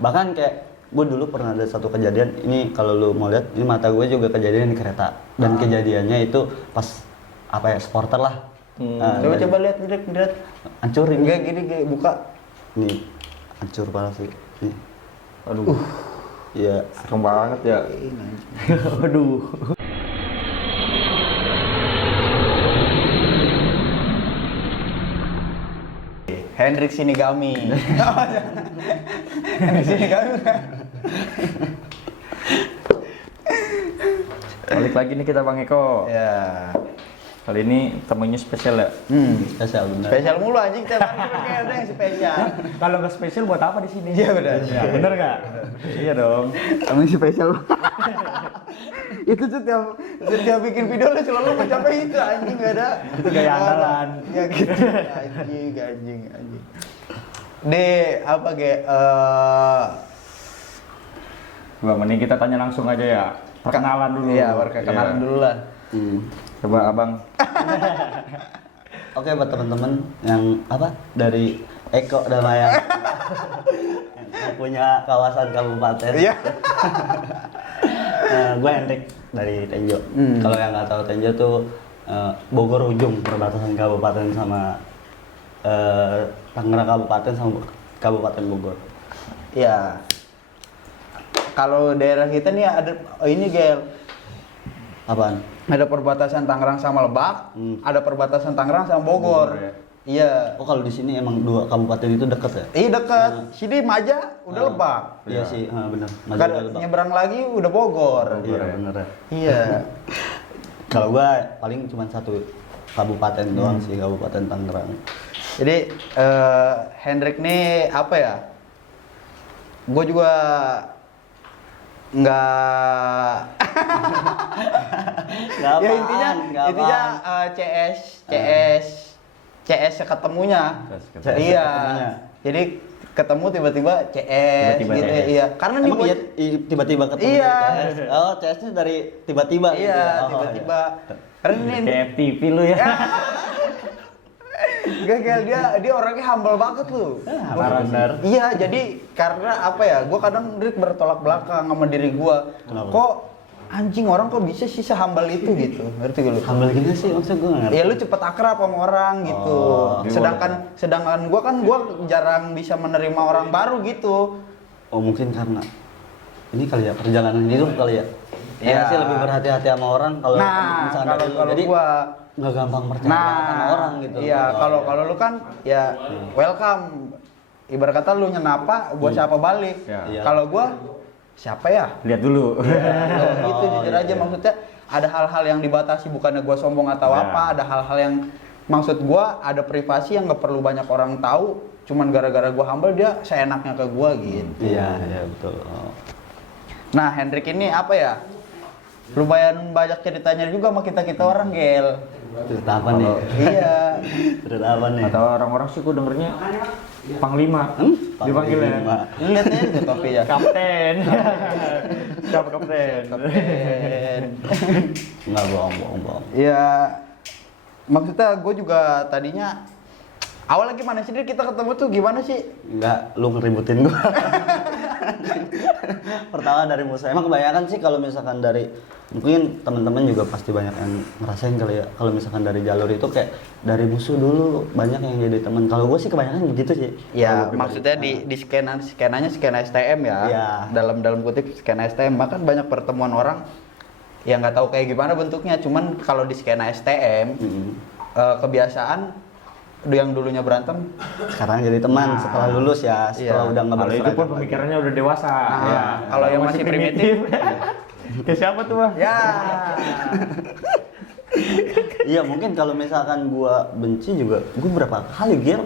Bahkan kayak gue dulu pernah ada satu kejadian, ini kalau lu mau lihat, ini mata gue juga kejadian di kereta. Dan kejadiannya itu pas apa ya, supporter lah. Coba lihat lihat. Hancurin. Enggak gini buka. Nih, hancur parah sih. Nih. Aduh. Iya. Serem banget ya. Aduh. Hendrik Sinigami. Hendrik Sinigami. Balik lagi nih kita Bang Eko. Ya. Kali ini temunya spesial ya? Spesial bener. Spesial mulu anjing tiap hari kayak ada yang spesial. Kalau nggak spesial buat apa di sini? Iya benar. Ya, bener nggak? Iya dong. Kamu spesial. Itu tuh tiap bikin video lu selalu mencapai itu anjing enggak ada. Itu gaya andalan. Ya gitu. Anjing. Apa Wah, mending kita tanya langsung aja ya. Perkenalan dulu. Iya, perkenalan dulu lah. Coba Abang. Oke, buat teman-teman yang apa dari Eko dan Maya yang punya kawasan kabupaten. Iya. Gue Hendrik dari Tenjo. Kalau yang nggak tahu Tenjo tuh Bogor ujung, perbatasan kabupaten sama Tangerang kabupaten sama Kabupaten Bogor. Iya. Kalau daerah kita nih ada ini Gel. Apaan? Ada perbatasan Tangerang sama Lebak, ada perbatasan Tangerang sama Bogor. Bogor, ya. Iya. Oh, kalau di sini emang dua kabupaten itu deket ya? Iya dekat. Sini Maja udah Lebak. Iya sih, benar. Maju Kan udah Lebak. nyebrang lagi udah Bogor. Iya bener ya. Iya. Kalau gua paling cuma satu kabupaten doang sih, Kabupaten Tangerang. Jadi Hendrik nih apa ya? Gue juga nggak Gak ya intinya CS ketemunya. CS Iya. ketemunya. Jadi ketemu tiba-tiba CS Tiba-tiba gitu CS. iya. Karena nih Emang gua iya tiba-tiba ketemu Iya. dari CS? Oh, CS-nya dari tiba-tiba gitu iya, ya? Oh, tiba-tiba. Karena ini Kayak FTV lu ya. gagal dia orangnya humble banget lu. Benar. Iya, jadi karena apa ya? Gua kadang bertolak belakang sama diri gua. Kenapa? Kok anjing orang kok bisa sih sehambal itu gitu. Ngerti gak lu? Humble gini sih, maksudnya gue nggak ngerti. Ya lu cepet akrab sama orang gitu. Oh, sedangkan gua jarang bisa menerima orang baru gitu. Oh, mungkin karena ini kali ya, perjalanan hidup kali ya. Iya. Ya sih lebih berhati-hati sama orang kalau Nah, misalnya dari lu. kalau Jadi gua nggak gampang percaya sama orang gitu. Iya, kalau lu kan ya welcome. Ibarat kata lu nyenapa, gua siapa balik. Iya. Kalau gua siapa ya? Lihat dulu. Gitu jujur aja maksudnya ada hal-hal yang dibatasi bukannya gua sombong atau Ya. apa, ada hal-hal yang maksud gua ada privasi yang nggak perlu banyak orang tahu, cuman gara-gara gua humble dia seenaknya ke gua gitu. Iya, betul. Oh. Nah, Hendrik ini apa ya? Lumayan banyak ceritanya juga sama kita orang Gel. Cerita apa nih? Iya. Cerita apa nih? Atau orang-orang sih gua dengernya Panglima. Dipanggil ya. Panglima. Lu lihat aja tuh topinya. Kapten. Siapa kapten? Kapten. Nggak bohong. Ya, maksudnya gue juga tadinya awalnya gimana sih kita ketemu tuh gimana sih? Enggak, lu ngeributin gua. Pertama dari musuh. Emang kebanyakan sih kalau misalkan dari mungkin teman-teman juga pasti banyak yang ngerasain kali ya. Kalau misalkan dari jalur itu kayak dari musuh dulu banyak yang jadi teman. Kalau gue sih kebanyakan begitu sih. Ya, Kalau maksudnya di skenanya skena STM ya. Iya. Dalam kutip skena STM, bahkan banyak pertemuan orang yang nggak tahu kayak gimana bentuknya. Cuman kalau di skena STM kebiasaan yang dulunya berantem sekarang jadi teman setelah lulus ya, setelah Iya. udah nggak Kalau itu berseragam pun lagi. pemikirannya udah dewasa. Nah, Ya. kalau yang masih primitif. Ke siapa tuh, Bang? Ya. Iya, mungkin kalau misalkan gua benci juga, gua berapa kali Gil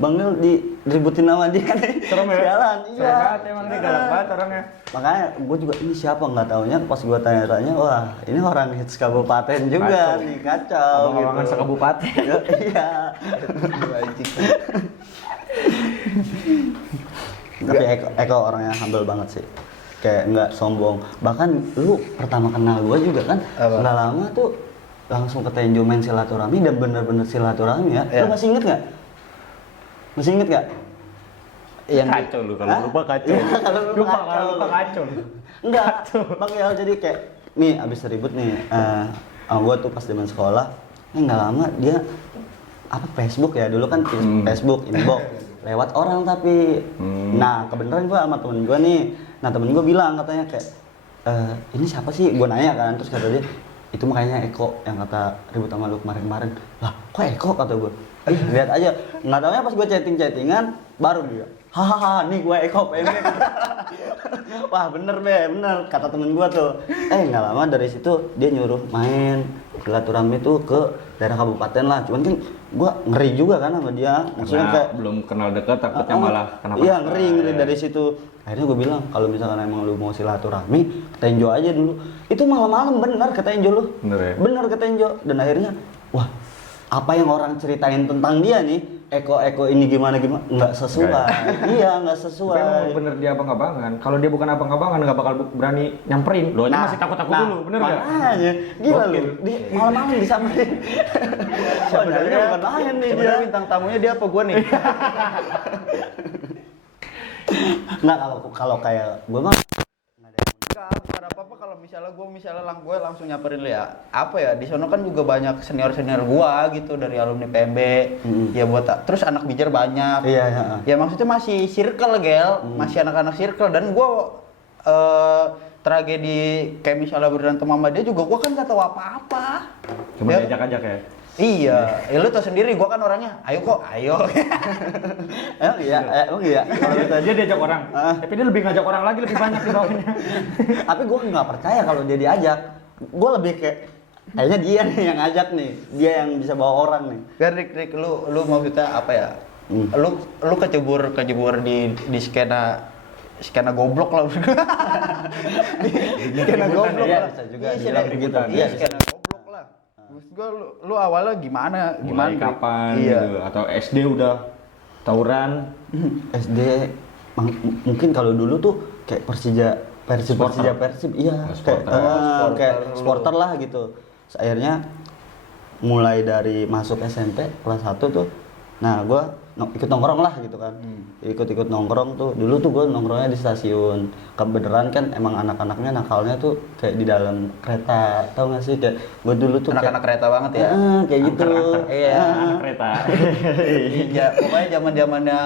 Bang Gil diributin sama dia nih. Serem ya? Jalan, Serem iya. banget emang nih, galak banget orangnya. Makanya gue juga ini siapa nggak taunya pas gue tanya-tanya, wah ini orang hits kabupaten juga Kacau. nih, kacau Abang-abangan gitu. sekabupaten. Iya. Tapi Eko orangnya humble banget sih, kayak nggak sombong. Bahkan lu pertama kenal gue juga kan nggak lama tuh langsung ke Tenjo main silaturahmi dan bener-bener silaturahmi ya. Iya. Lu masih inget nggak? Masih inget nggak? Yang Kacau lu kalau lupa kacau. Iya, kalau lupa Lupa kacau. kalau lupa kacau. Enggak, Bang Yal, jadi kayak nih abis ribut nih sama gue tuh pas zaman sekolah, nggak lama dia apa Facebook ya, dulu kan Facebook inbox lewat orang tapi nah kebenaran gue sama temen gue nih, nah temen gue bilang katanya kayak ini siapa sih, gue nanya kan, terus kata dia itu makanya Eko yang kata ribut sama lu kemarin-kemarin. Lah kok Eko, kata gue, lihat aja, nggak taunya pas gue chattingan baru dia hahaha nih gue Eko PMB. Wah bener bener kata temen gue tuh. Nggak lama dari situ dia nyuruh main silaturahmi tuh ke daerah kabupaten lah, cuman kan gue ngeri juga kan sama dia, maksudnya Karena kayak belum kenal dekat takutnya malah kenapa? iya ngeri dari situ. Akhirnya gue bilang kalau misalkan emang lu mau silaturahmi ke Tenjo aja dulu, itu malam-malam bener ke Tenjo lu, bener ke Tenjo. Dan akhirnya wah apa yang orang ceritain tentang dia nih, Eko ini gimana nggak sesuai. Iya nggak sesuai. Tapi emang bener dia abang-abangan. Kalau dia bukan abang-abangan nggak bakal berani nyamperin. Lo aja masih takut-takut dulu, bener nggak? Makanya, gila lu. Di malam-malam disamperin. Sebenarnya bukan main nih dia. Sebenarnya bintang tamunya dia apa gua nih? Nah kalau kayak gue mah Enggak apa-apa kalau misalnya gue langsung nyamperin lu ya. Apa ya, di sono kan juga banyak senior-senior gua gitu dari alumni PMB. Ya terus anak bijar banyak. Iya. Ya maksudnya masih circle, Gel. Masih anak-anak circle, dan gua tragedi kayak misalnya berantem sama dia juga gua kan nggak tahu apa-apa. Cuma Ya. diajak-ajak ya. Iya, lu tau sendiri, gua kan orangnya, ayo. Emang iya. Kalau gitu aja Dia diajak orang, tapi dia lebih ngajak orang lagi, lebih banyak di bawahnya. tapi gue nggak percaya kalau dia diajak. Gue lebih kayak kayaknya dia nih yang ngajak nih, dia yang bisa bawa orang nih. Kan Rick, lu maksudnya apa ya? Lu kecebur di skena goblok lah. Skena goblok Iya, lah. bisa juga Iya, dibilang begitu. Iya, skena goblok lah. Maksud gua lu awalnya gimana? Mulai Rick? kapan Iya. gitu, atau SD udah tawuran. SD mungkin kalau dulu tuh kayak Persib, iya, kayak supporter lah gitu. Terus akhirnya mulai dari masuk SMP kelas 1 tuh, nah gue ikut nongkrong lah gitu kan. Ikut nongkrong tuh, dulu tuh gue nongkrongnya di stasiun. Kebenaran kan emang anak-anaknya nakalnya tuh kayak di dalam kereta, tau gak sih, kayak gue dulu tuh Anak-anak kereta banget ya. kayak gitu. Iya. Anak kereta. Iya, pokoknya zaman-zamannya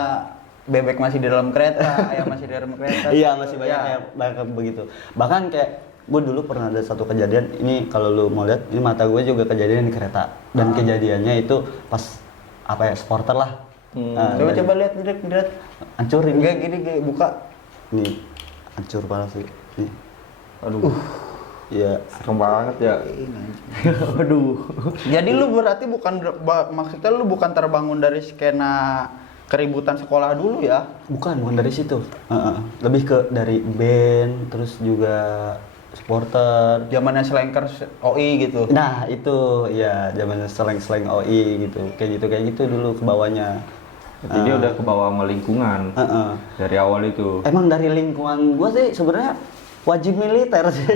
bebek masih di dalam kereta, ayam masih di dalam kereta. Iya, masih banyak Iya. yang banyak begitu. Bahkan kayak gue dulu pernah ada satu kejadian, ini kalau lu mau lihat, ini mata gue juga kejadian di kereta. Dan kejadiannya itu pas apa ya, supporter lah. Coba lihat, Rick. Hancurin. Enggak gini, buka. Nih, hancur parah sih. Nih. Aduh. Iya. Serem banget ya. Aduh. Jadi lu berarti maksudnya lu bukan terbangun dari skena keributan sekolah dulu ya? Bukan dari situ. Lebih ke dari band, terus juga supporter. Zamannya slankers OI gitu. Nah, itu ya zamannya slang OI gitu. Kayak gitu dulu ke bawahnya. Jadi dia udah kebawa sama lingkungan dari awal itu. Emang dari lingkungan gua sih sebenarnya wajib militer sih.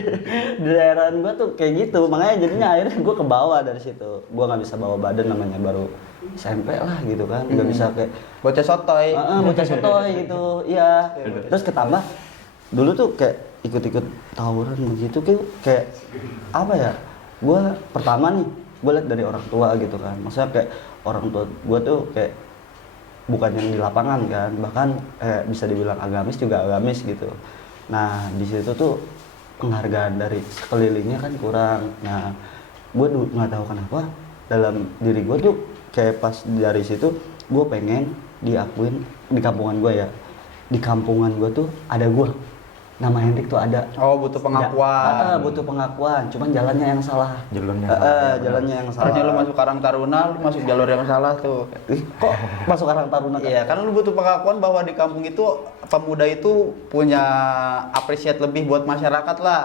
Di daerah gua tuh kayak gitu. Makanya jadinya akhirnya gua ke bawah dari situ. Gua nggak bisa bawa badan, namanya baru SMP lah gitu kan. Nggak bisa kayak Bocah sotoy. bocah sotoy gitu. Iya. Terus ketambah dulu tuh kayak ikut-ikut tawuran begitu kayak apa ya? Gua pertama nih, gua liat dari orang tua gitu kan. Maksudnya kayak orang tua gua tuh kayak bukan yang di lapangan kan, bahkan bisa dibilang agamis juga agamis gitu. Nah di situ tuh penghargaan dari sekelilingnya kan kurang. Nah gue nggak tahu kenapa dalam diri gue tuh kayak pas dari situ gue pengen diakuin di kampungan gue ya. Di kampungan gue tuh ada gue, nama Hendrik tuh ada. Oh, butuh pengakuan. Butuh pengakuan, cuman jalannya yang salah. Jalannya yang salah. Harusnya lu masuk Karang Taruna, lu masuk jalur yang salah tuh. Kok masuk Karang Taruna? Iya, kan lu butuh pengakuan bahwa di kampung itu pemuda itu punya apresiat lebih buat masyarakat lah.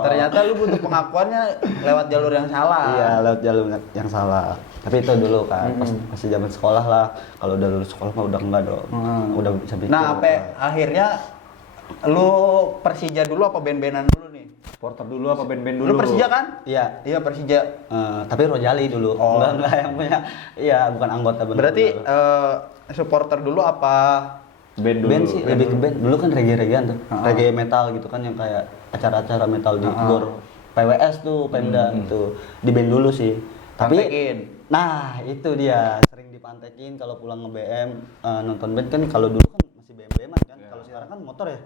Ternyata lu butuh pengakuannya lewat jalur yang salah. Iya, lewat jalur yang salah. Tapi itu dulu kan, masih zaman sekolah lah. Kalau udah lulus sekolah mah udah enggak dong. Udah bisa pikir. Nah, akhirnya lu Persija dulu apa band-bandan dulu nih? Supporter dulu apa band-band dulu? Lu Persija kan? Iya. Iya, Persija. Tapi Rojali dulu. Oh. Enggak yang punya. Iya, bukan anggota bener. Berarti supporter dulu apa Band dulu. Band sih, lebih ke band. Dulu kan reggae-reggaean tuh. Reggae metal gitu kan yang kayak acara-acara metal di GOR PWS tuh, Pemda gitu. Di band dulu sih. Tapi Pantekin. nah, itu dia sering dipantekin kalau pulang nge-BM nonton band kan kalau dulu kan masih BM-BM kan. Kalau sekarang kan motor ya.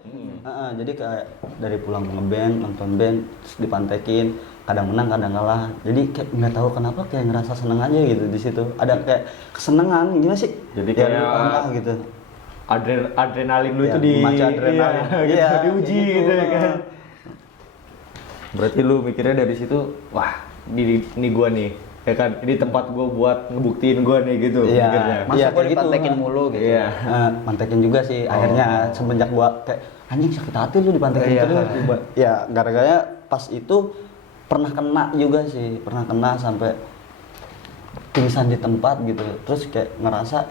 Jadi kayak dari pulang nge-band, nonton band terus dipantekin, kadang menang, kadang kalah. Jadi kayak nggak tahu kenapa kayak ngerasa seneng aja gitu di situ. Ada kayak kesenangan gimana sih? Jadi Ya, kayak lu paham lah gitu. Adrenalin lu Ya, itu di memacu adrenalin. gitu, Iya, diuji gitu. gitu ya kan. Berarti lu mikirnya dari situ, wah, ini gua nih. Ya kan, ini tempat gua buat ngebuktiin gua nih gitu Iya. mikirnya. Masa Iya, gua kayak gitu. dipantekin mulu gitu. Iya. Mantekin juga sih akhirnya semenjak gua kayak anjing sakit hati lu dipantekin Iya. terus. Ya gara-gara pas itu pernah kena juga sih, pernah kena sampai pingsan di tempat gitu. Terus kayak ngerasa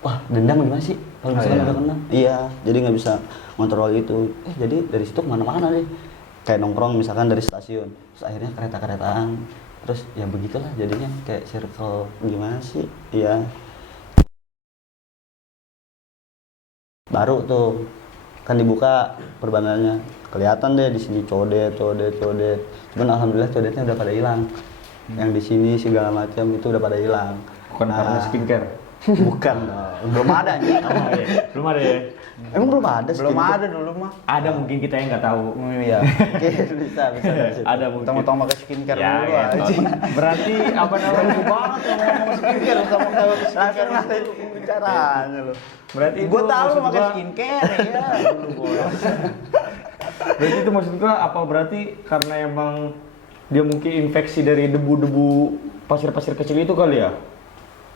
wah dendam gimana sih kalau misalkan udah kena. Iya, jadi nggak bisa ngontrol itu. Jadi dari situ kemana-mana deh. Kayak nongkrong misalkan dari stasiun, terus akhirnya kereta-keretaan. Terus ya begitulah jadinya kayak circle gimana sih? Iya. Baru tuh kan dibuka perbanannya, kelihatan deh di sini codet. Cuman alhamdulillah codetnya udah pada hilang. Yang di sini segala macam itu udah pada hilang. Bukan karena skincare. Bukan dong. Belum ada nih. Belum ada ya? Emang belum ada sih. Belum ada dulu mah. Ada mungkin kita yang nggak tahu. Iya. Oke, bisa dari situ. Ada mungkin. Tentang pakai skincare Ya, dulu ya, aja. berarti apa namanya? Banget ngomong skincare sama pakai skincare. Langsung lah pembicaraannya lo. Berarti Gua itu tahu lu maksud pakai gua- skincare ya. Berarti itu maksud gua apa berarti karena emang dia mungkin infeksi dari debu-debu pasir-pasir kecil itu kali ya?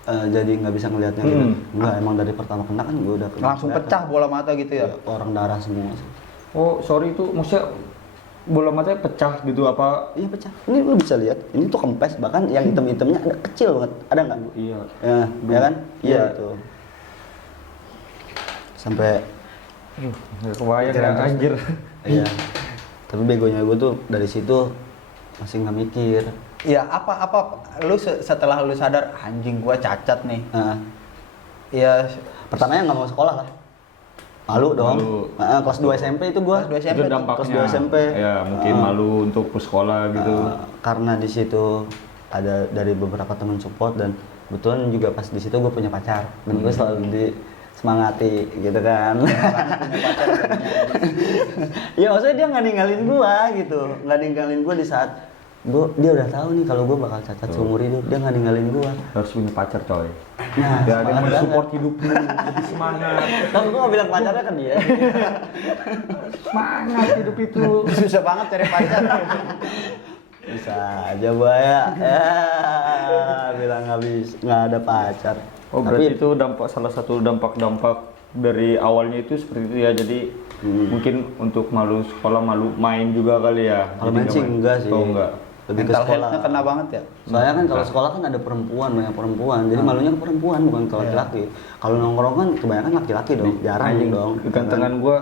Jadi nggak bisa ngelihatnya gitu. Enggak, emang dari pertama kena kan gue udah Langsung pecah bola mata gitu ya. orang darah semua sih. Oh, sorry itu maksudnya bola matanya pecah gitu apa? Iya pecah. Ini lu bisa lihat, ini tuh kempes bahkan yang hitam-hitamnya ada kecil banget. Ada nggak? Iya. Ya kan? Iya Iya. itu. Sampai Nggak kebayang Pikiran ya, terus. anjir. iya. Tapi begonya gue tuh dari situ masih nggak mikir. Iya, apa lu setelah lu sadar anjing gua cacat nih. Nah, Iya, pertamanya nggak mau sekolah lah. Malu dong. Malu. Kelas 2 SMP itu gua. Kelas 2 SMP Itu tuh. dampaknya. Kelas 2 SMP. Ya, mungkin malu untuk ke sekolah gitu. Karena di situ ada dari beberapa teman support dan kebetulan juga pas di situ gue punya pacar dan gue selalu disemangati gitu kan. Ya maksudnya dia nggak ninggalin gue gitu, nggak ninggalin gue di saat dia udah tahu nih kalau gue bakal cacat seumur hidup, dia nggak ninggalin gue. Harus punya pacar coy. Nah, Biar ada yang semangat support banget. hidup lu, lebih semangat. Tapi gue nggak bilang pacarnya kan dia. Semangat hidup itu. susah banget cari pacar. Bisa aja ya, bilang nggak ada pacar. Oh, berarti itu salah satu dampak-dampak dari awalnya itu seperti itu ya. Jadi mungkin untuk malu sekolah, malu main juga kali ya. Kalau Jadi main nggak sih enggak sih. Oh, enggak. Lebih ke Mental sekolah. health-nya kena banget ya. Soalnya kan kalau sekolah kan ada perempuan, banyak perempuan. Jadi malunya ke perempuan bukan ke laki-laki. Kalau nongkrong kan kebanyakan laki-laki dong. Jarang Anjing, dong. kegantengan gua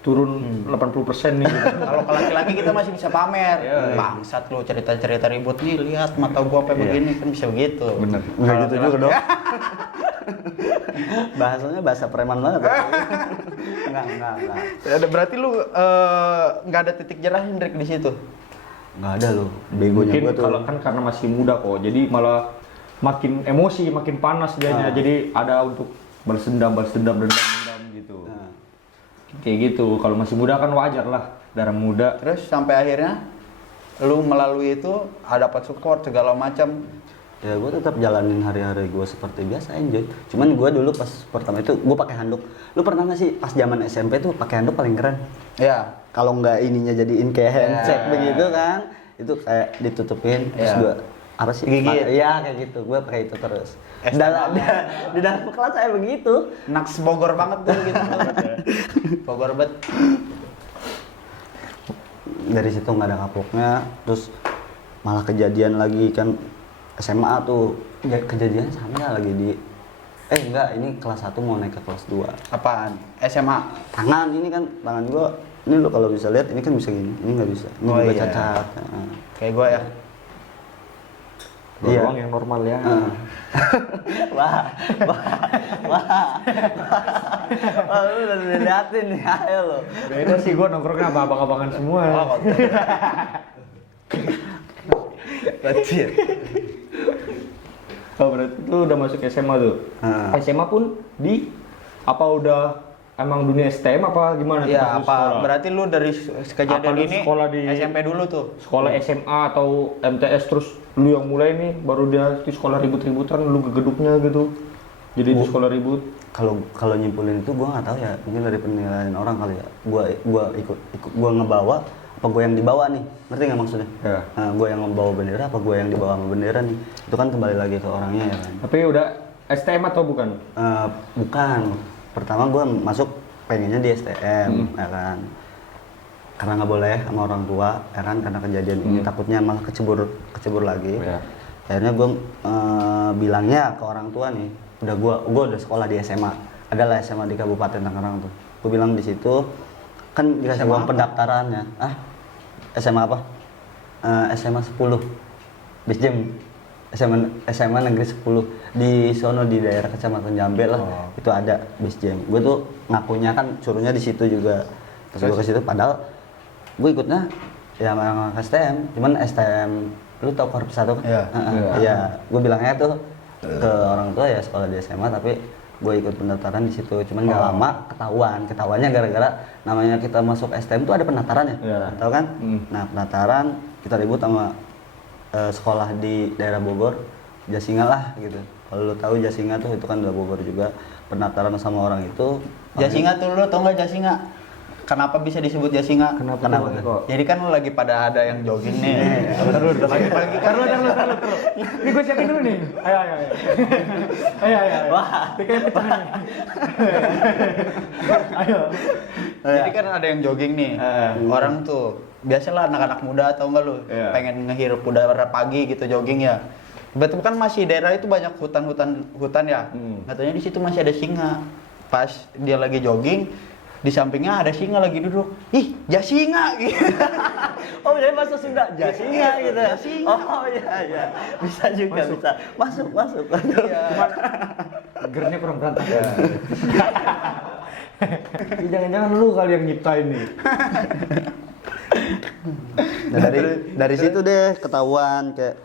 turun 80% nih. Gitu. Kalau ke laki-laki kita masih bisa pamer. Iya. Bangsat lu cerita-cerita ribut nih, lihat mata gua sampai begini kan bisa begitu. Bener. Enggak gitu juga dong. Bahasanya bahasa preman banget. Ya. Enggak. Ya, berarti lu nggak ada titik jerah Hendrik di situ. Enggak ada loh. Begonya Mungkin gua tuh. kalau kan karena masih muda kok, jadi malah makin emosi, makin panas dianya. Jadi ada untuk balas dendam gitu. Nah, Kayak gitu. Kalau masih muda kan wajar lah, darah muda. Terus sampai akhirnya lu melalui itu dapat support segala macam. ya gue tetap jalanin hari-hari gue seperti biasa enjoy. Cuman gue dulu pas pertama itu gue pakai handuk. Lu pernah nggak sih pas zaman SMP tuh pakai handuk paling keren? Ya. Kalau nggak ininya jadiin kayak handshake Ya. begitu kan, itu kayak ditutupin terus Ya. gue apa sih? Gigit. Iya kayak gitu, gue pakai itu terus. Es Di dalam kelas saya begitu. Naks Bogor banget tuh gitu. Bogor bet. Dari situ nggak ada kapoknya, terus malah kejadian lagi kan SMA tuh kejadian sama lagi di enggak, ini kelas 1 mau naik ke kelas 2. Apaan? SMA. Tangan ini kan, tangan gua ini lo kalau bisa lihat ini kan bisa gini, ini nggak bisa, ini Oh juga iya. cacat. Nah. Kayak gua ya. Gua Iya. doang yang normal ya. Wah, wah, wah, wah, lu udah diliatin nih, ayo lo. Beda sih gua nongkrongnya sama abang-abangan semua. Kecil. Oh, berarti lu udah masuk SMA tuh. SMA pun di apa udah emang dunia STM apa gimana? tuh Iya, pas lu apa sekolah? berarti lu dari kejadian Apa lu ini sekolah di- SMP dulu tuh? Sekolah SMA atau MTS terus lu yang mulai nih baru dia di sekolah ribut-ributan lu gegeduknya gitu. Jadi di sekolah ribut. Kalau nyimpulin itu gua nggak tahu ya, mungkin dari penilaian orang kali ya. Gua ikut gua ngebawa apa gua yang dibawa nih, ngerti nggak maksudnya? Ya. Nah, gua yang membawa bendera apa gua yang dibawa sama bendera nih, itu kan kembali lagi ke orangnya ya kan. Tapi udah STM atau bukan? Bukan, pertama gua masuk pengennya di STM ya kan, karena nggak boleh sama orang tua ya kan, karena kejadian ini takutnya malah kecebur lagi. Ya. Akhirnya gue bilangnya ke orang tua nih, gue udah sekolah di SMA, adalah SMA di Kabupaten Tangerang tuh. Gue bilang di situ kan dikasih uang pendaftarannya. SMA apa? SMA 10 Bisjem, SMA Negeri 10 di sono di daerah Kecamatan Jambe lah. Itu ada Bisjem. Gue tuh ngakunya kan suruhnya di situ juga. Terus gue ke situ, padahal gue ikutnya ya sama STM, cuman STM lu tau Korps 1 kan? Iya. Iya, gue bilangnya tuh ke orang tua ya sekolah di SMA, tapi gue ikut pendaftaran di situ. Cuman nggak lama ketahuannya gara-gara namanya kita masuk STM tuh ada pendaftarannya, Iya. tahu kan? Nah pendaftaran kita ribut sama sekolah di daerah Bogor, Jasinga lah gitu. Kalau lu tahu Jasinga tuh itu kan udah Bogor juga, pendaftaran sama orang itu. Jasinga tuh lu tau nggak Jasinga? Kenapa bisa disebut Jasinga? Kenapa Kenapa? tuh? Jadi kan lu lagi pada ada yang jogging nih. Taruh. Ini gue siapin dulu nih. Ayo. Wah. Ini kayak pecah nih. Ayo. Jadi kan ada yang jogging nih. Orang tuh biasalah anak-anak muda atau enggak lu Iya. pengen ngehirup udara pagi gitu jogging ya. Betul kan masih daerah itu banyak hutan ya. Katanya di situ masih ada singa. Pas dia lagi jogging, di sampingnya ada singa lagi duduk. Ih, Jasinga gitu. Oh jadi bahasa Sunda, Jasinga gitu. Jasinga. Oh iya. Bisa juga, bisa. Masuk. Iya. Gernya kurang berantakan. Jangan-jangan lu kali yang nyiptain nih. Nah, dari situ deh ketahuan kayak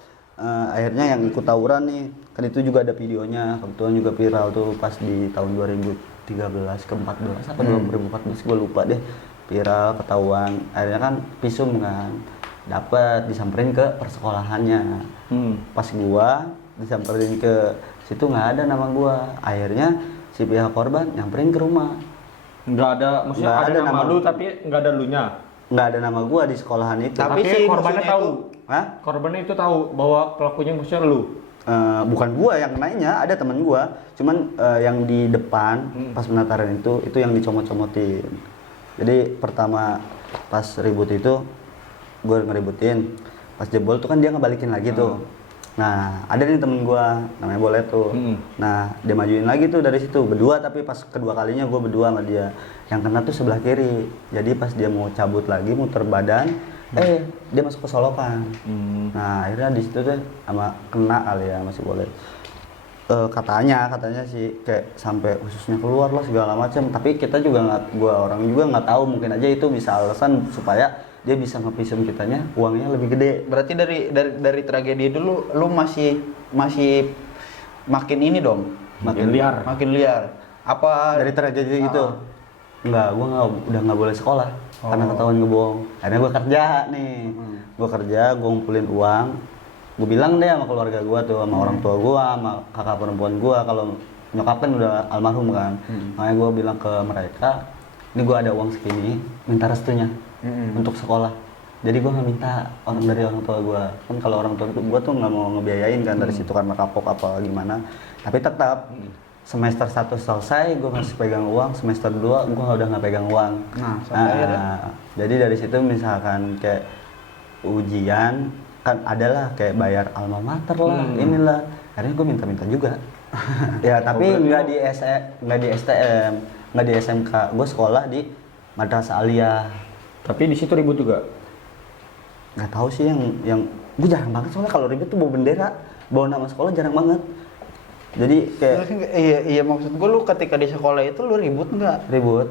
akhirnya yang ikut tawuran nih, kan itu juga ada videonya, kebetulan juga viral tuh pas di tahun 2013 ke 14 apa 2014 gue lupa deh, viral ketahuan. Akhirnya kan visum kan dapat, disamperin ke persekolahannya. Pas gua disamperin ke situ nggak ada nama gua, akhirnya si pihak korban nyamperin ke rumah. Nggak ada, maksudnya Nggak ada ada nama nama. lu tapi nggak ada lunya. Nggak ada nama gua di sekolahan itu. Tapi Tapi si korbannya musuhnya tahu. Hah? Korbannya itu tahu bahwa pelakunya maksudnya lu. Bukan gua yang kenainya, ada temen gua, cuman yang di depan pas pendaftaran itu yang dicomot-comotin. Jadi pertama pas ribut itu gua ngeributin, pas jebol tuh kan dia ngebalikin lagi tuh. Nah ada nih temen gua namanya Boleh tuh. Nah dia majuin lagi tuh dari situ berdua, tapi pas kedua kalinya gua berdua sama dia, yang kena tuh sebelah kiri. Jadi pas dia mau cabut lagi muter badan, dia masuk ke solokan. Nah akhirnya di situ tuh sama kena kali ya, masih boleh. Katanya sih kayak sampai ususnya keluar lah segala macam. Tapi kita juga nggak, gua orang juga nggak tahu, mungkin aja itu bisa alasan supaya dia bisa ngepisum kitanya uangnya lebih gede. Berarti dari tragedi dulu lu masih makin ini dong, Makin liar. makin liar. Apa Dari tragedi itu enggak, udah nggak boleh sekolah karena ketahuan ngebohong. Akhirnya gua kerja nih, gua kerja, gua ngumpulin uang. Gue bilang deh sama keluarga gue tuh, sama orang tua gue, sama kakak perempuan gue, kalau nyokap kan udah almarhum kan. Makanya gue bilang ke mereka, ini gue ada uang segini, minta restunya untuk sekolah. Jadi gue nggak minta dari orang tua gue. Kan kalau orang tua gue tuh nggak mau ngebiayain kan dari situ karena kapok apa gimana. Tapi tetap semester 1 selesai gue masih pegang uang, semester 2 gue udah nggak pegang uang. Jadi dari situ misalkan kayak ujian kan adalah kayak bayar alma mater lah, inilah. Akhirnya gue minta juga. Ya tapi nggak di STM, nggak di SMK. Gue sekolah di Madrasah Aliyah. Tapi di situ ribut juga. Nggak tahu sih yang gue jarang banget soalnya kalau ribut tuh bawa bendera. bawa nama sekolah jarang banget. Jadi kayak Iya maksud gue lu ketika di sekolah itu lu ribut nggak? ribut.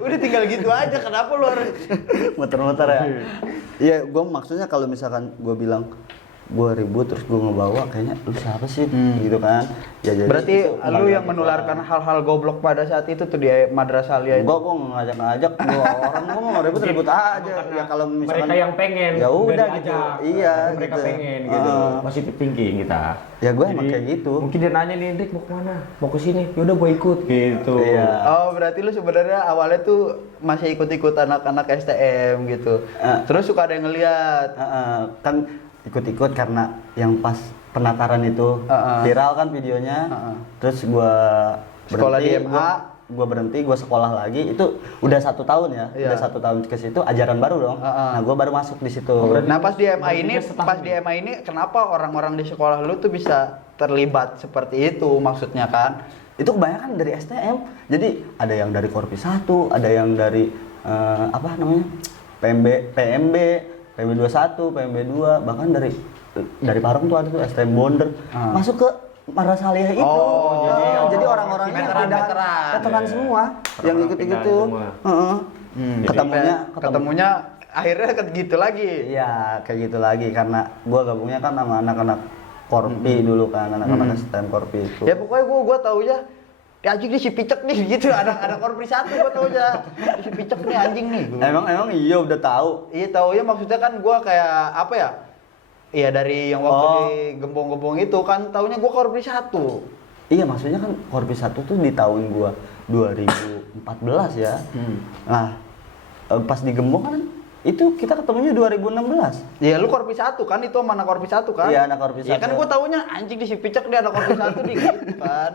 Udah tinggal gitu aja, kenapa lu harus Muter-muter ya. Iya, gue maksudnya kalau misalkan gue bilang gue ribut terus gue ngebawa, kayaknya lu siapa sih gitu kan. Ya jadi berarti itu lu pengalaman yang gua. menularkan hal-hal goblok pada saat itu tuh di madrasah Alia itu? Gue ngajak-ngajak gua orang, gue mau ribut aja. Ya kalau misalkan mereka yang pengen ya udah nggak gitu. diajak. Iya Tapi mereka gitu. pengen gitu, positive thinking kita. Ya gue emang Jadi, kayak gitu. Mungkin dia nanya nih, Dik mau kemana? Mau ke sini? Yaudah gue ikut gitu. Iya. Oh berarti lu sebenarnya awalnya tuh masih ikut-ikut anak-anak STM gitu. Terus suka ada yang ngeliat. Kan ikut-ikut karena yang pas penataran itu viral kan videonya. Terus gua Sekolah di berhenti, MA. gua berhenti, gua sekolah lagi. Itu udah 1 tahun ya. Iya. Udah 1 tahun ke situ ajaran baru dong. Nah, gua baru masuk di situ. Nah pas di MA ini, kenapa orang-orang di sekolah lu tuh bisa terlibat seperti itu maksudnya kan? Itu kebanyakan dari STM. Jadi ada yang dari Korpi 1, ada yang dari apa namanya? PMB 21, PMB 2, bahkan dari Parung tuh ada tuh STM Bonder. Masuk ke Madrasah Aliyah itu. Oh, jadi orang-orangnya veteran semua yang ikut-ikut pindahan tuh. semua. Ketemunya akhirnya gitu lagi. Iya, kayak gitu lagi karena gua gabungnya kan sama anak-anak Korpi dulu kan, anak-anak STM Korpi itu. Ya pokoknya gua taunya anjing nih si Picek nih gitu, ada korpri 1 gua taunya. Si Picek nih anjing nih. Emang iya udah tahu. Iya taunya maksudnya kan gua kayak apa ya? Iya dari yang waktu di gembong-gembong itu kan taunya gua korpri 1. Iya, maksudnya kan Korpi 1 tuh di tahun gua 2014 ya. Nah, pas di Gembong kan itu kita ketemunya 2016. Iya lu korpri 1 kan, itu sama anak korpri 1 kan? Iya, anak Korpi Iya kan 1. gua taunya anjing di si Picek dia anak korpri 1 nih gitu kan.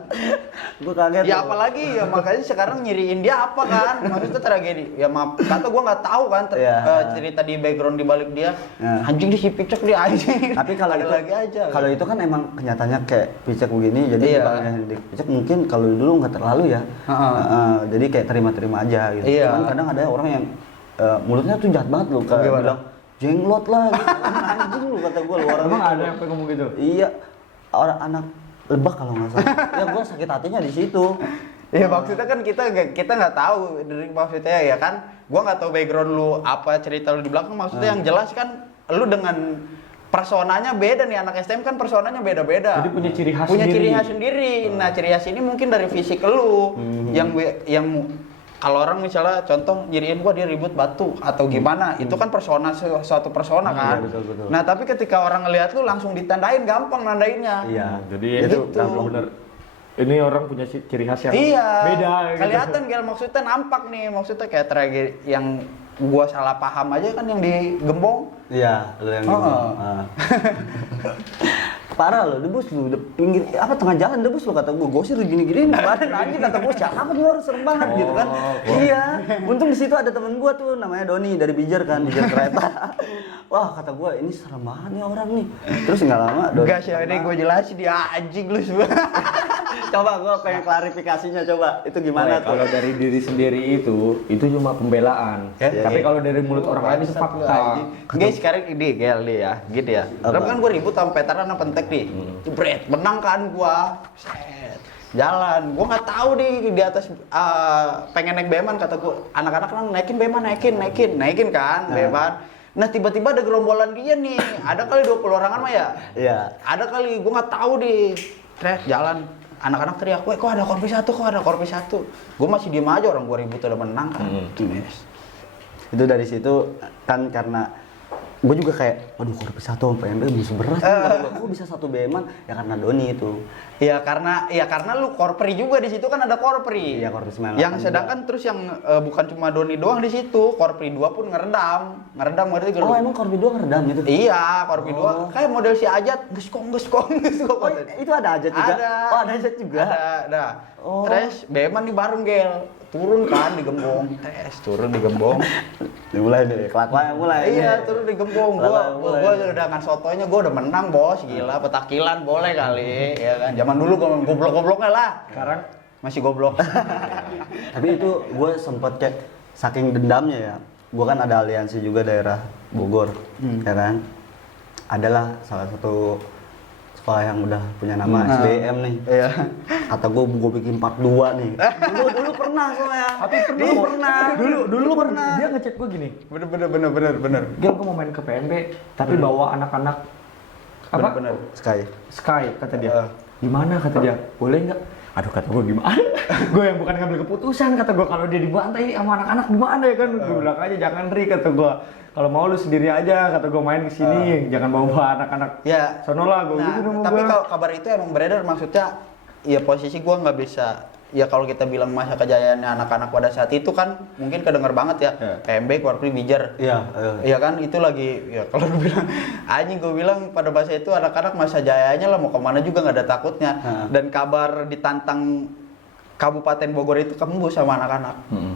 Gua kaget. Ya tuh. apalagi ya makanya sekarang nyiriin dia apa kan? Maksudnya tragedi. Ya maaf, kata gua nggak tahu kan Iya. cerita di background di balik dia. Ya. Anjing di si Picek dia anjing. Tapi kalau ada itu lagi aja. Kalau itu kan emang kenyataannya kayak Picek begini, jadi Iya. dipanggilnya Dik Picek mungkin kalau dulu nggak terlalu ya. Jadi kayak terima-terima aja gitu. Iya. Cuman kadang ada orang yang mulutnya tuh jahat banget loh, kayak Gimana? bilang jenglot lah gitu. Anjing lu kata gua, lu orang Emang itu. ada yang ngomong gitu? Iya, orang anak Lebak kalau nggak salah. Ya gua sakit hatinya di situ. Ya maksudnya kan kita nggak tahu dari maksudnya ya kan, gua nggak tahu background lu apa cerita lu di belakang, maksudnya yang jelas kan lu dengan personanya beda nih, anak STM kan personanya beda-beda. Jadi punya ciri khas punya sendiri. ciri khas sendiri. Nah ciri khas ini mungkin dari fisik lu yang kalau orang misalnya contoh nyiriin gua dia ribut batu atau gimana, itu kan persona suatu persona kan. Iya, betul. Nah tapi ketika orang ngelihat lu langsung ditandain, gampang nandainnya. Iya. Jadi Ya itu gitu. benar. Ini orang punya ciri khas yang Iya. beda gitu. Kelihatan Gel, maksudnya nampak nih, maksudnya kayak tragedi yang gua salah paham aja kan yang di Gembong. Iya, lu yang Oh. gitu. Parah lo, debus lu, pinggir apa tengah jalan debus lu kata gua sih gini-gini kemarin anjing kata gua siapa nih orang serem banget gitu kan. Iya, untung di situ ada temen gua tuh namanya Doni dari Bijar kan, Bijar kereta. Wah, kata gua ini serem banget nih orang nih. Terus nggak lama Doni. Enggak sih, ini gua jelasin dia anjing lu semua. Coba gua pengen klarifikasinya coba. Itu gimana tuh? Kalau dari diri sendiri itu cuma pembelaan. Ya, Tapi iya. kalau dari mulut orang lain itu fakta. Guys, sekarang ini Gel nih ya, gitu ya. Apa? Tapi kan gua ribut sama veteran sama pentek nih. Jebret, menang kan gua. Set. Jalan, gua nggak tahu di atas pengen naik beman kata gua. Anak-anak kan naikin beman, naikin kan beman. Nah tiba-tiba ada gerombolan dia nih. Ada kali 20 orangan mah ya. Iya. Ada kali, gua nggak tahu di jalan. Anak-anak teriak, "Weh, kok ada korpi 1? Kok ada korpi 1?" Gua masih diem aja, orang gua ribut udah menang kan. Yes. Itu dari situ kan karena gue juga kayak, waduh Korpi 1 sama PMB musuh berat nih. Kok bisa 1 beman? Ya karena Doni itu. Ya karena lu korpri juga di situ kan ada korpri. Iya, korpri 98 Yang sedangkan terus yang bukan cuma Doni doang di situ, korpri 2 pun ngeredam berarti Oh emang Korpi 2 ngeredam gitu? Iya, korpri 2 kayak model si Ajat, geus kong. Oh itu ada aja juga? Ada. Oh ada aja juga? Ada. Oh. Terus Beman nih bareng Gel. Turun kan di Gembong. Turun di Gembong. Mulai deh, kelakuan mulai. Iya, turun di Gembong. Gua udah dengan sotonya gua udah menang, Bos. Gila, petakilan boleh kali, ya kan. Zaman dulu gua goblok-gobloknya lah. Sekarang masih goblok. Tapi itu gue sempet kayak saking dendamnya ya. Gue kan ada aliansi juga daerah Bogor, ya kan. Adalah salah satu sekolah yang udah punya nama Nah. SBM nih. Iya. Kata gue bikin part 2 nih. Dulu pernah soalnya. Tapi Dulu pernah. dulu pernah. Dia ngechat gue gini. Bener. Gil, gue mau main ke PMB, tapi bawa anak-anak apa? Bener. Sky. Sky, kata dia. Gimana, kata dia? Boleh nggak? Aduh, kata gue gimana? Gue yang bukan ngambil keputusan, kata gue, kalau dia dibantai sama anak-anak gimana ya kan? Gue bilang aja jangan Ri, kata gue. Kalau mau lu sendiri aja, kata gue, main ke sini, jangan bawa anak-anak. Ya. Sono lah, gue Nah, gitu sama tapi gua. kalau kabar itu emang beredar, maksudnya ya posisi gua nggak bisa. Ya kalau kita bilang masa kejayaannya anak-anak pada saat itu kan mungkin kedenger banget ya. Iya. PMB, Korpri, Bijar. Iya. Iya kan itu lagi ya kalau lu bilang anjing, gue bilang pada masa itu anak-anak masa jayanya lah, mau kemana juga nggak ada takutnya. Dan kabar ditantang Kabupaten Bogor itu kembus sama anak-anak.